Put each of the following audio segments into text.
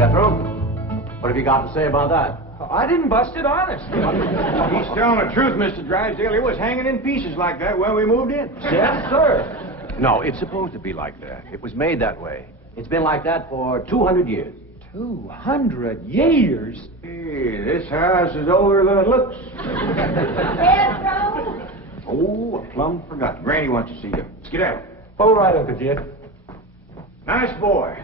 Jethro. What have you got to say about that? I didn't bust it, honest. He's telling the truth, Mr. Drysdale. It was hanging in pieces like that when we moved in. Yes, sir. No, it's supposed to be like that. It was made that way. It's been like that for 200 years. 200 years? Hey, this house is older than it looks. Jethro? Oh, I plumb forgot. Granny wants to see you. Skedaddle. All right, Uncle Jed. Nice boy.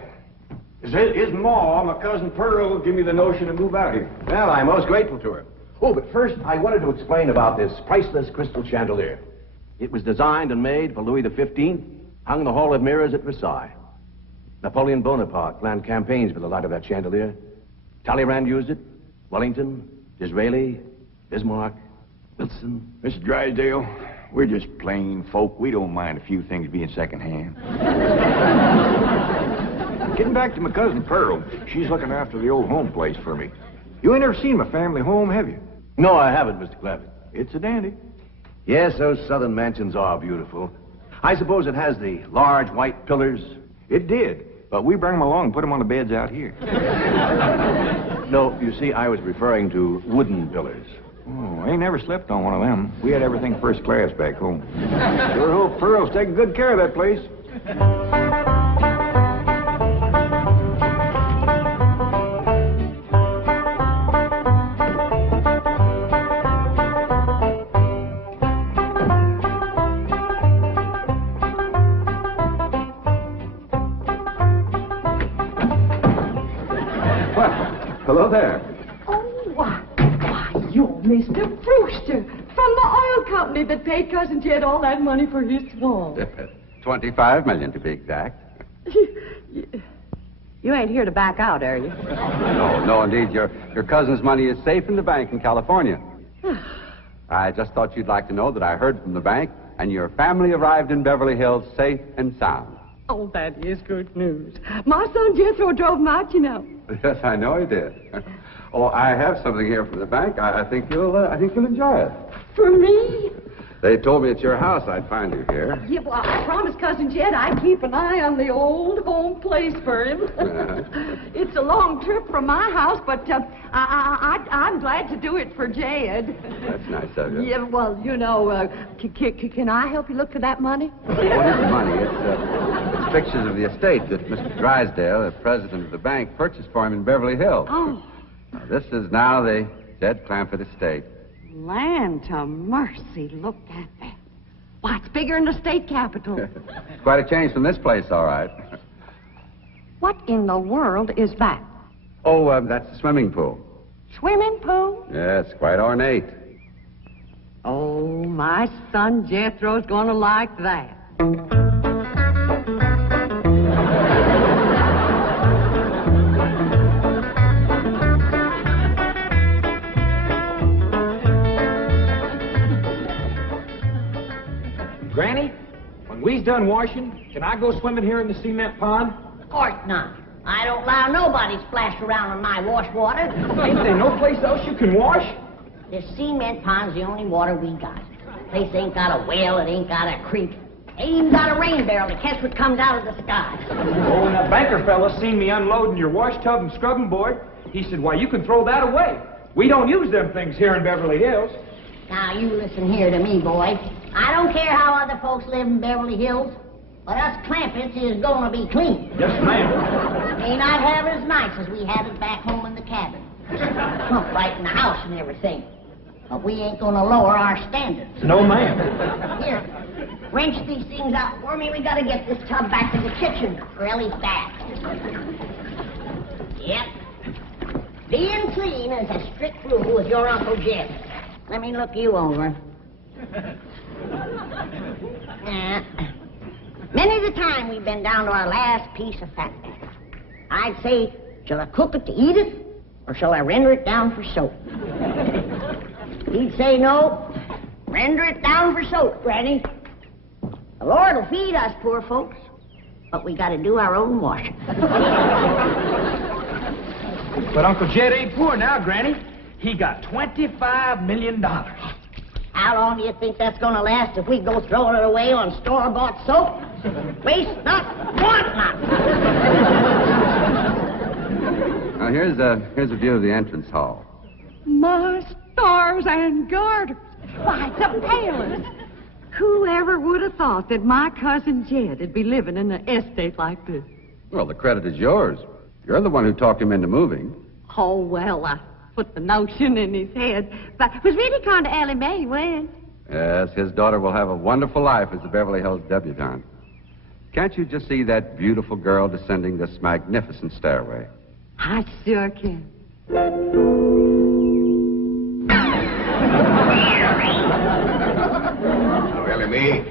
His ma, my cousin Pearl, gave me the notion to move out here. Well, I'm most grateful to her. Oh, but first, I wanted to explain about this priceless crystal chandelier. It was designed and made for Louis XV, hung in the Hall of Mirrors at Versailles. Napoleon Bonaparte planned campaigns for the light of that chandelier. Talleyrand used it. Wellington, Disraeli, Bismarck, Wilson. Mr. Drysdale, we're just plain folk. We don't mind a few things being secondhand. Getting back to my cousin Pearl, she's looking after the old home place for me. You ain't never seen my family home, have you? No, I haven't, Mr. Clampett. It's a dandy. Yes, those southern mansions are beautiful. I suppose it has the large white pillars. It did, but we bring them along and put them on the beds out here. No, you see, I was referring to wooden pillars. Oh, I ain't never slept on one of them. We had everything first class back home. Sure hope Pearl's taking good care of that place. Hello there. Oh, why, you're Mr. Brewster from the oil company that paid Cousin Jed all that money for his swamp. 25 million to be exact. You ain't here to back out, are you? No, indeed. Your cousin's money is safe in the bank in California. I just thought you'd like to know that I heard from the bank, and your family arrived in Beverly Hills safe and sound. Oh, that is good news. My son Jethro drove him out, you know. Yes, I know he did. Oh, I have something here from the bank. I think you'll enjoy it. For me? They told me at your house I'd find you here. Yeah, well, I promised Cousin Jed I'd keep an eye on the old home place for him. It's a long trip from my house, but I'm glad to do it for Jed. That's nice of you. Yeah, well, you know, can I help you look for that money? What is money? It's pictures of the estate that Mr. Drysdale, the president of the bank, purchased for him in Beverly Hills. Oh. Now, this is now the Jed Clampett estate. Land to mercy, look at that. Why, it's bigger than the state capitol. It's quite a change from this place, all right. What in the world is that? Oh, that's the swimming pool. Swimming pool? Yes, quite ornate. Oh, my son Jethro's gonna like that. Granny, when we's done washing, can I go swimming here in the cement pond? Of course not. I don't allow nobody to splash around in my wash water. Ain't there no place else you can wash? This cement pond's the only water we got. Place ain't got a well, it ain't got a creek. Ain't even got a rain barrel to catch what comes out of the sky. Oh, and that banker fella seen me unloading your wash tub and scrubbing board. He said, why, you can throw that away. We don't use them things here in Beverly Hills. Now, you listen here to me, boy. I don't care how other folks live in Beverly Hills, but us Clampetts is gonna be clean. Yes, ma'am. May not have it as nice as we have it back home in the cabin. Plump right in the house and everything. But we ain't gonna lower our standards. No, ma'am. Here, wrench these things out for me. We gotta get this tub back to the kitchen really fast. Yep. Being clean is a strict rule with your Uncle Jed. Let me look you over. Many's the time we've been down to our last piece of fat. I'd say, shall I cook it to eat it, or shall I render it down for soap? He'd say, no, render it down for soap, Granny. The Lord will feed us poor folks, but we gotta do our own washing. But Uncle Jed ain't poor now, Granny. He got $25 million. How long do you think that's gonna last if we go throwing it away on store-bought soap? Waste not, want not. here's a view of the entrance hall. My stars and garters. Why, it's a palace. Whoever would have thought that my cousin Jed would be living in an estate like this? Well, the credit is yours. You're the one who talked him into moving. Oh, well, I put the notion in his head. But it was really kind of Ellie Mae he went. Yes, his daughter will have a wonderful life as a Beverly Hills debutante. Can't you just see that beautiful girl descending this magnificent stairway? I sure can. Ellie Mae,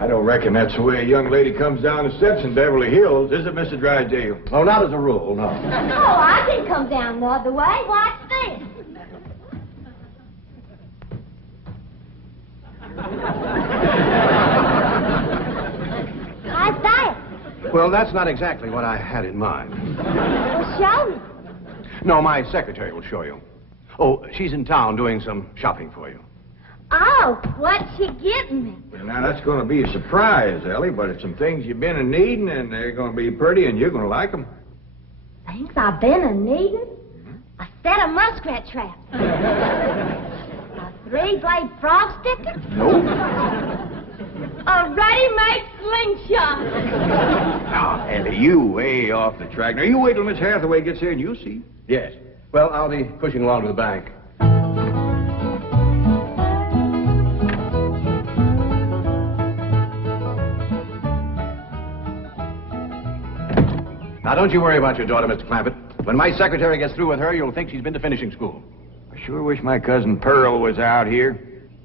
I don't reckon that's the way a young lady comes down the steps in Beverly Hills, is it, Mr. Drysdale? Oh, not as a rule, no. Oh, I can come down the other way. Watch this. How's that? Well, that's not exactly what I had in mind. Well, show me. No, my secretary will show you. Oh, she's in town doing some shopping for you. Oh, what's she getting me? Well, now, that's going to be a surprise, Ellie, but it's some things you've been in needing, and they're going to be pretty, and you're going to like them. Things I've been a needing? A set of muskrat traps. A three-blade frog sticker? Nope. A ready-made slingshot. Now, Ellie, you way off the track. Now, you wait till Miss Hathaway gets here, and you'll see. Yes. Well, I'll be pushing along to the bank. Now, don't you worry about your daughter, Mr. Clampett. When my secretary gets through with her, you'll think she's been to finishing school. I sure wish my cousin Pearl was out here,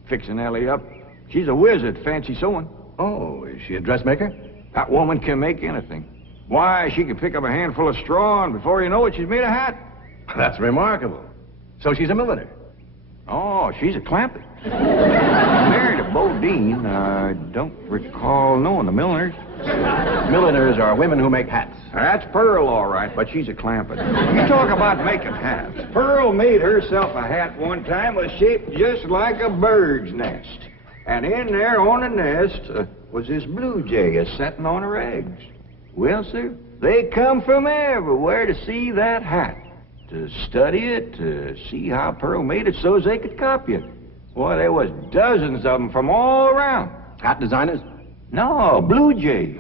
fixing Ellie up. She's a whiz at fancy sewing. Oh, is she a dressmaker? That woman can make anything. Why, she can pick up a handful of straw, and before you know it, she's made a hat. That's remarkable. So she's a milliner. Oh, she's a Clampett. Married a Bodine. I don't recall knowing the milliners. Milliners are women who make hats. That's Pearl, all right, but she's a Clampett. You talk about making hats. Pearl made herself a hat one time that was shaped just like a bird's nest. And in there on the nest was this blue jay a-setting on her eggs. Well, sir, they come from everywhere to see that hat, to study it, to see how Pearl made it so as they could copy it. Boy, there was dozens of them from all around. Hat designers? No, blue jay.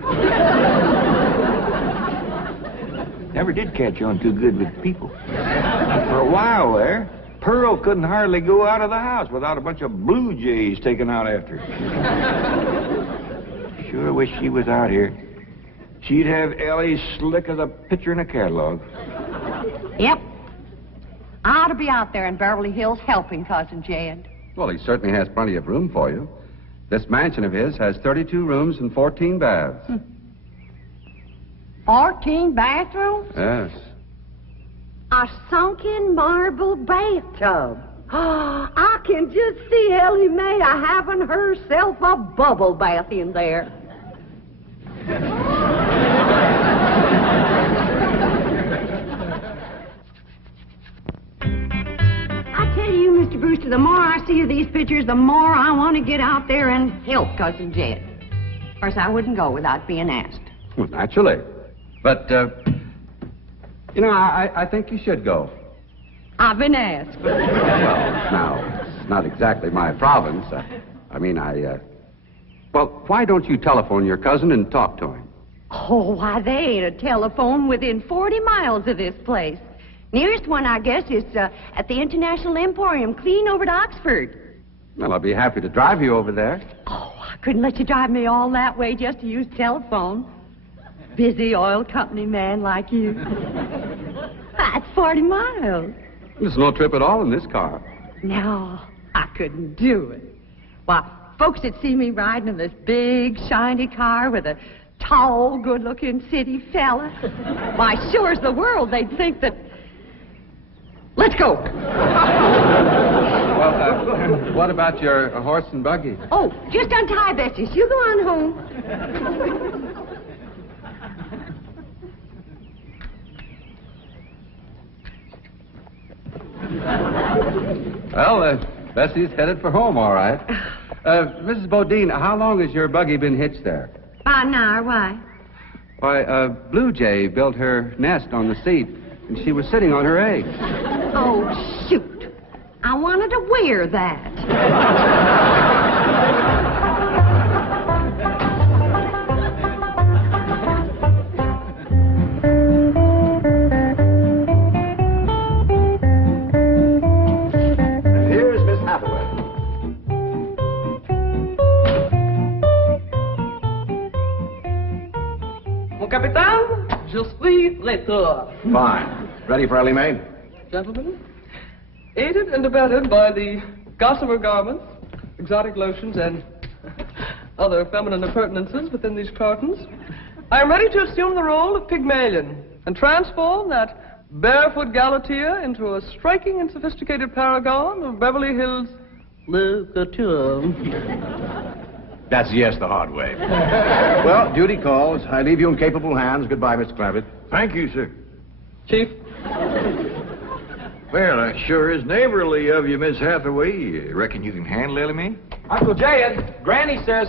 Never did catch on too good with people. For a while there, Pearl couldn't hardly go out of the house without a bunch of blue jays taken out after her. Sure wish she was out here. She'd have Ellie slick as a picture in a catalog. Yep. I ought to be out there in Beverly Hills helping Cousin Jed. Well, he certainly has plenty of room for you. This mansion of his has 32 rooms and 14 baths. 14 bathrooms? Yes. A sunken marble bathtub. Oh, I can just see Ellie Mae having herself a bubble bath in there. I tell you, Mr. Brewster, the more I see of these pictures, the more I want to get out there and help Cousin Jed. Of course, I wouldn't go without being asked. Well, naturally. But, I think you should go. I've been asked. Well, now, it's not exactly my province. Well, why don't you telephone your cousin and talk to him? Oh, why, there ain't a telephone within 40 miles of this place. Nearest one, I guess, is at the International Emporium, clean over to Oxford. Well, I'll be happy to drive you over there. Oh, I couldn't let you drive me all that way just to use telephone. Busy oil company man like you. That's 40 miles. There's no trip at all in this car. No, I couldn't do it. Why, folks that see me riding in this big, shiny car with a tall, good-looking city fella, why, sure as the world, they'd think that... Let's go. Well, what about your horse and buggy? Oh, just untie Bessie. You go on home. Well, Bessie's headed for home, all right. Mrs. Bodine, how long has your buggy been hitched there? About an hour, why? Why, Blue Jay built her nest on the seat and she was sitting on her eggs. Oh, shoot. I wanted to wear that. Here's Miss Hathaway. Mon capitaine, je suis prêt. Fine. Ready for Ellie Mae? Gentlemen, aided and abetted by the gossamer garments, exotic lotions, and other feminine appurtenances within these cartons, I am ready to assume the role of Pygmalion and transform that barefoot galatea into a striking and sophisticated paragon of Beverly Hills literature. That's yes the hard way. Well, duty calls. I leave you in capable hands. Goodbye, Mr. Clampett. Thank you, sir. Chief, Well, that sure is neighborly of you, Miss Hathaway. You reckon you can handle Ellie Mae? Uncle Jed, Granny says...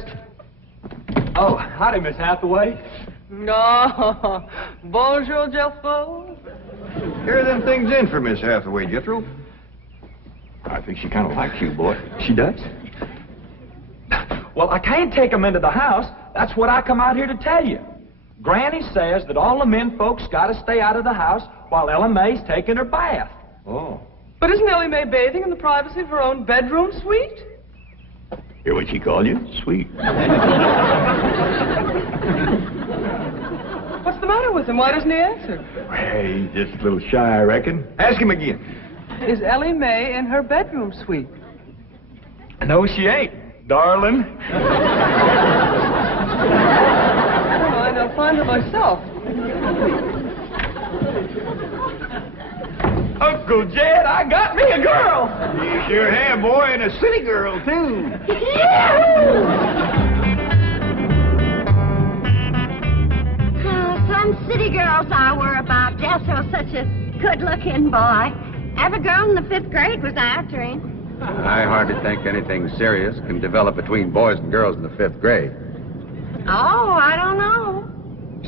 Oh, howdy, Miss Hathaway. no, bonjour, Jethro. Here are them things in for Miss Hathaway, Jethro. I think she kind of likes you, boy. She does? Well, I can't take them into the house. That's what I come out here to tell you. Granny says that all the men folks got to stay out of the house while Ella Mae's taking her bath. Oh. But isn't Ellie Mae bathing in the privacy of her own bedroom suite? Hear what she called you? Sweet. What's the matter with him? Why doesn't he answer? Hey, he's just a little shy, I reckon. Ask him again. Is Ellie Mae in her bedroom suite? No, she ain't, darling. Fine, I'll find her myself. Uncle Jed, I got me a girl. You sure have, boy, and a city girl, too. Some city girls I were about. Jethro's such a good-looking boy. Every girl in the 5th grade was after him. I hardly think anything serious can develop between boys and girls in the 5th grade. Oh, I don't know.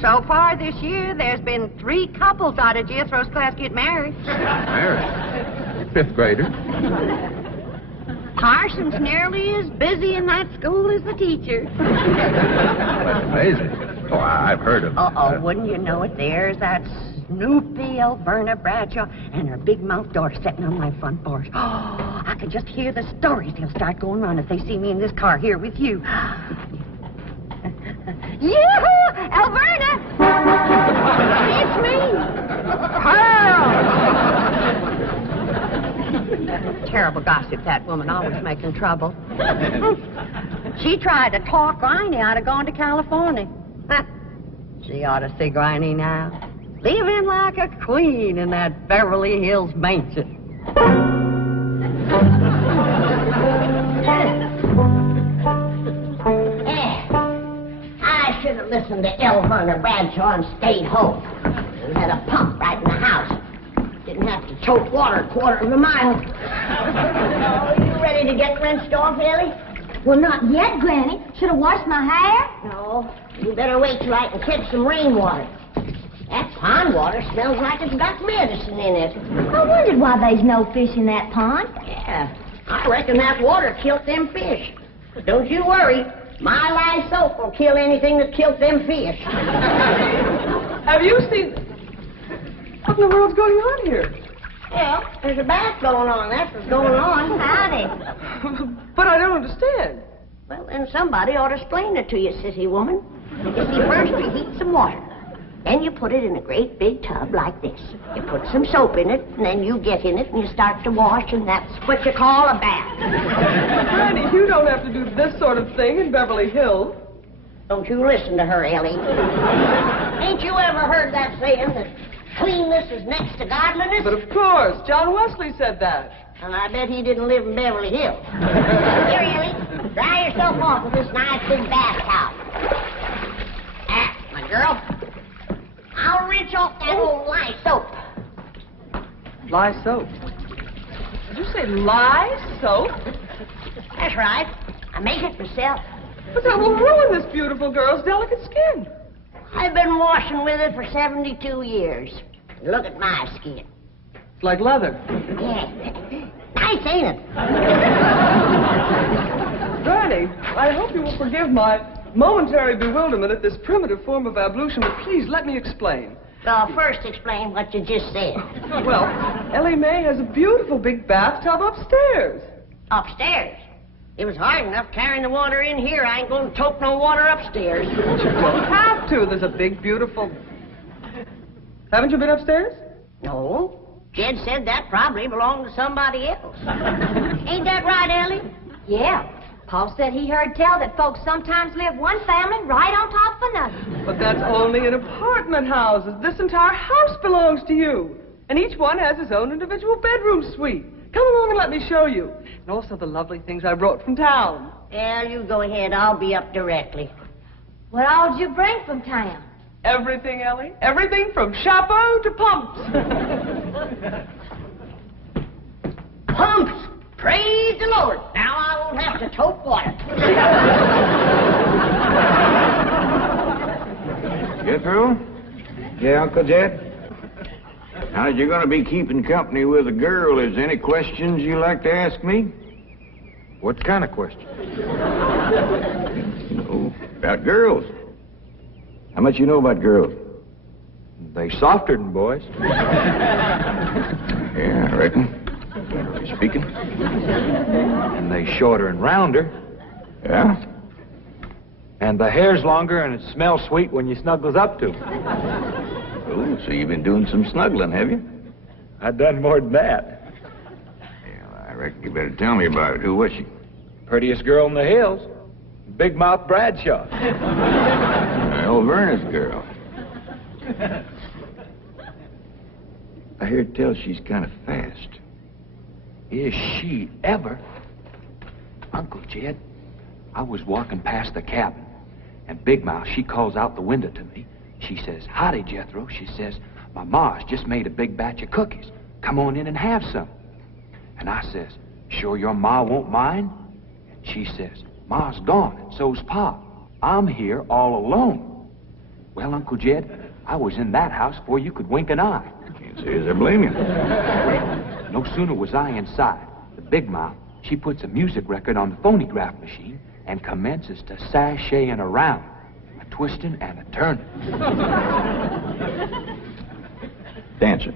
So far this year, there's been 3 couples out of Jethro's class get married. Married? 5th grader? Parson's nearly as busy in that school as the teacher. That's amazing. Oh, I've heard of... Uh-oh, wouldn't you know it? There's that Snoopy Alverna Bradshaw and her big mouth daughter sitting on my front porch. Oh, I can just hear the stories they'll start going on if they see me in this car here with you. Yoo-hoo! Alverna! It's me! Pearl! Terrible gossip, that woman, always making trouble. She tried to talk Granny out of going to California. She ought to see Granny now. Living like a queen in that Beverly Hills mansion. I should have listened to Alverna Bradshaw and stayed home. We had a pump right in the house. Didn't have to tote water a quarter of a mile. Are you ready to get rinsed off, Ellie? Well, not yet, Granny. Should have washed my hair. No. You better wait till I can catch some rainwater. That pond water smells like it's got medicine in it. I wondered why there's no fish in that pond. Yeah, I reckon that water killed them fish. Don't you worry. My lye soap will kill anything that killed them fish. Have you seen... What in the world's going on here? Well, there's a bath going on. That's what's going on. Howdy. But I don't understand. Well, then somebody ought to explain it to you, sissy woman. You see, first you heat some water. Then you put it in a great big tub like this. You put some soap in it, and then you get in it, and you start to wash, and that's what you call a bath. Granny, you don't have to do this sort of thing in Beverly Hills. Don't you listen to her, Ellie. Ain't you ever heard that saying that cleanness is next to godliness? But of course, John Wesley said that. And I bet he didn't live in Beverly Hills. Here, Ellie, dry yourself off with this nice big bath towel. My girl, I'll rinse off that old lye soap. Lye soap. Did you say lye soap? That's right. I make it myself. But that will ruin this beautiful girl's delicate skin. I've been washing with it for 72 years. Look at my skin. It's like leather. Yeah. Nice, ain't it? Granny, I hope you will forgive my momentary bewilderment at this primitive form of ablution, but please let me explain. So first explain what you just said. Well, Ellie Mae has a beautiful big bathtub upstairs. Upstairs. It was hard enough carrying the water in here. I ain't going to tote no water upstairs. You don't have to. There's a big, beautiful... Haven't you been upstairs? No. Jed said that probably belonged to somebody else. Ain't that right, Ellie? Yeah. Paul said he heard tell that folks sometimes live one family right on top of another. But that's only in apartment houses. This entire house belongs to you. And each one has his own individual bedroom suite. Come along and let me show you. And also the lovely things I brought from town. Yeah, you go ahead. I'll be up directly. What all did you bring from town? Everything, Ellie. Everything from chapeau to pumps. Pumps! Praise the Lord. Now I won't have to tote water. Jethro? Yeah, Uncle Jed? Now, you're going to be keeping company with a girl. Is there any questions you like to ask me? What kind of questions? About girls. How much you know about girls? They softer than boys. Yeah, I reckon. Generally speaking. And they shorter and rounder. Yeah? And the hair's longer and it smells sweet when you snuggles up to 'em. Oh, so you've been doing some snuggling, have you? I've done more than that. Well, I reckon you better tell me about it. Who was she? Prettiest girl in the hills. Big Mouth Bradshaw. Well, Verna's girl. I hear tell she's kind of fast. Is she ever? Uncle Jed, I was walking past the cabin, and Big Mouth, she calls out the window to me. She says, "Howdy, Jethro." She says, "My ma's just made a big batch of cookies. Come on in and have some." And I says, "Sure your ma won't mind?" And she says, "Ma's gone, and so's Pa. I'm here all alone." Well, Uncle Jed, I was in that house before you could wink an eye. Can't say as I blame you. No sooner was I inside, the Big Mouth, she puts a music record on the phonograph machine and commences to sashaying around, a twisting and a turning. Dancing.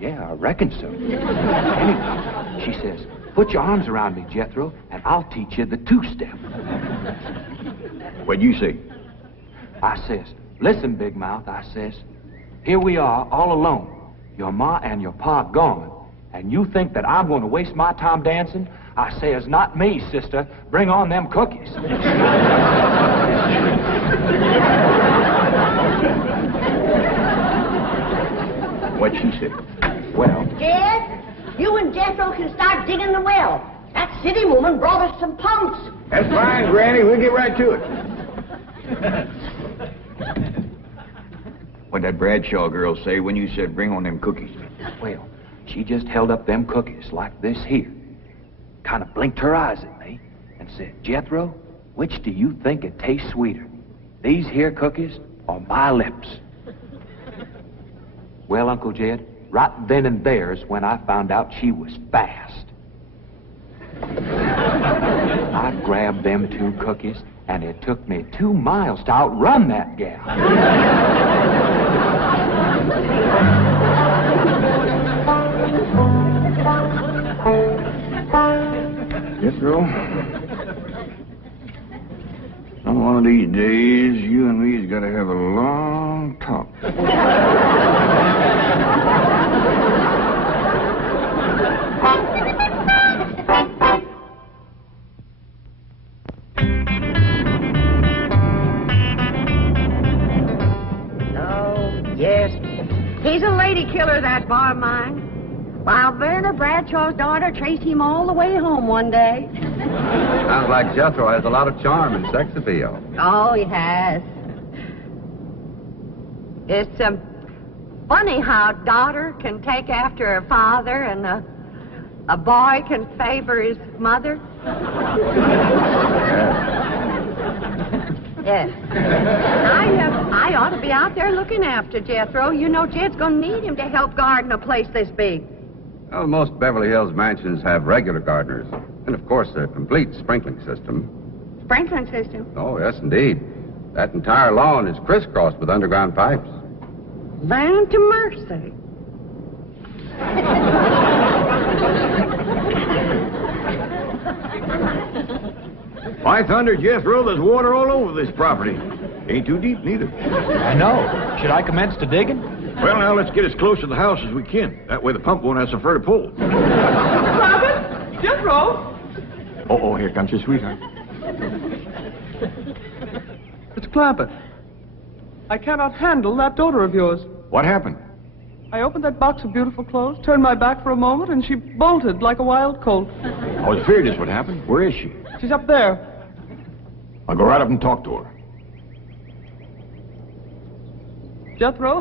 Yeah, I reckon so. Anyway, she says, "Put your arms around me, Jethro, and I'll teach you the two-step." What'd you say? I says, "Listen, Big Mouth," I says, "here we are all alone. Your ma and your pa gone. And you think that I'm going to waste my time dancing?" I says, "Not me, sister. Bring on them cookies." What'd she say? Well, Jed, you and Jethro can start digging the well. That city woman brought us some pumps. That's fine, Granny. We'll get right to it. What'd that Bradshaw girl say when you said bring on them cookies? well, she just held up them cookies like this here, kind of blinked her eyes at me, and said, "Jethro, which do you think it tastes sweeter, these here cookies or my lips?" Well, Uncle Jed, right then and there is when I found out she was fast. I grabbed them two cookies, and it took me 2 miles to outrun that gal. Jethro, some one of these days, you and me's got to have a long talk. He's a lady killer, that bar of mine. While Verna Bradshaw's daughter traced him all the way home one day. Sounds like Jethro has a lot of charm and sex appeal. Oh, he has. It's funny how a daughter can take after her father and a boy can favor his mother. Yes. I ought to be out there looking after Jethro. You know, Jed's going to need him to help garden a place this big. Well, most Beverly Hills mansions have regular gardeners. And, of course, a complete sprinkling system. Sprinkling system? Oh, yes, indeed. That entire lawn is crisscrossed with underground pipes. Land to mercy. By thunder, Jethro, there's water all over this property. Ain't too deep, neither. I know. Should I commence to digging? Well, now, let's get as close to the house as we can. That way the pump won't have so far to pull. Clampetts? Jethro? Oh, here comes your sweetheart. It's Clampett. I cannot handle that daughter of yours. What happened? I opened that box of beautiful clothes, turned my back for a moment, and she bolted like a wild colt. I was afraid this would happen. Where is she? She's up there. I'll go right up and talk to her. Jethro,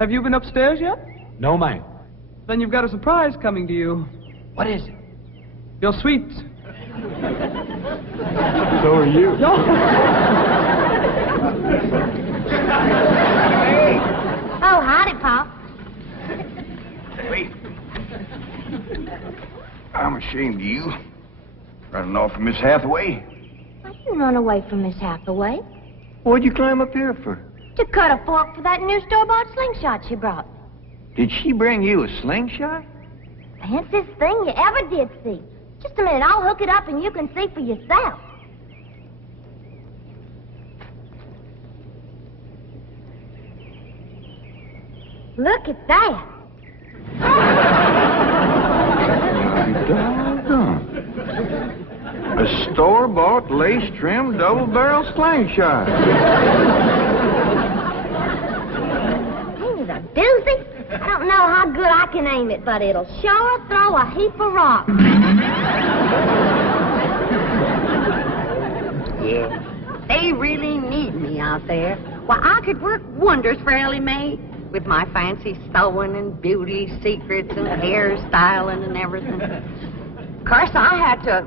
have you been upstairs yet? No, ma'am. Then you've got a surprise coming to you. What is it? Your sweets. So are you. No. Oh, howdy, Pop. Wait. I'm ashamed of you. Running off from Miss Hathaway. I didn't run away from Miss Hathaway. What'd you climb up here for? To cut a fork for that new store-bought slingshot she brought. Did she bring you a slingshot? Fanciest thing you ever did see. Just a minute, I'll hook it up and you can see for yourself. Look at that. Doggone. A store-bought, lace-trimmed, double-barrel slingshot. Ain't it a doozy? I don't know how good I can aim it, but it'll sure throw a heap of rocks. Yeah. They really need me out there. Why, I could work wonders for Ellie Mae with my fancy sewing and beauty secrets and hairstyling and everything. Of course, I had to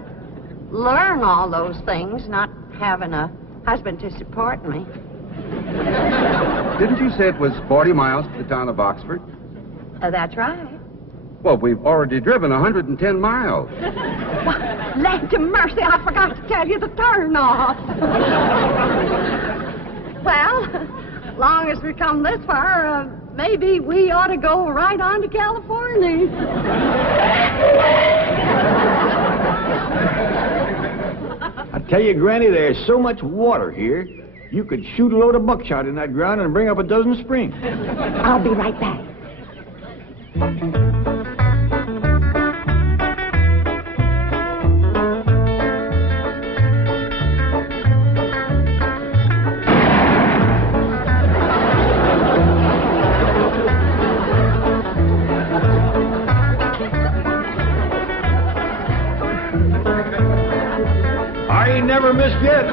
learn all those things, not having a husband to support me. Didn't you say it was 40 miles to the town of Oxford? That's right. Well, we've already driven 110 miles. Why, land to mercy, I forgot to tell you the turn off. Well, as long as we come this far, maybe we ought to go right on to California. I tell you, Granny, there's so much water here, you could shoot a load of buckshot in that ground and bring up a dozen springs. I'll be right back. I ain't never missed yet.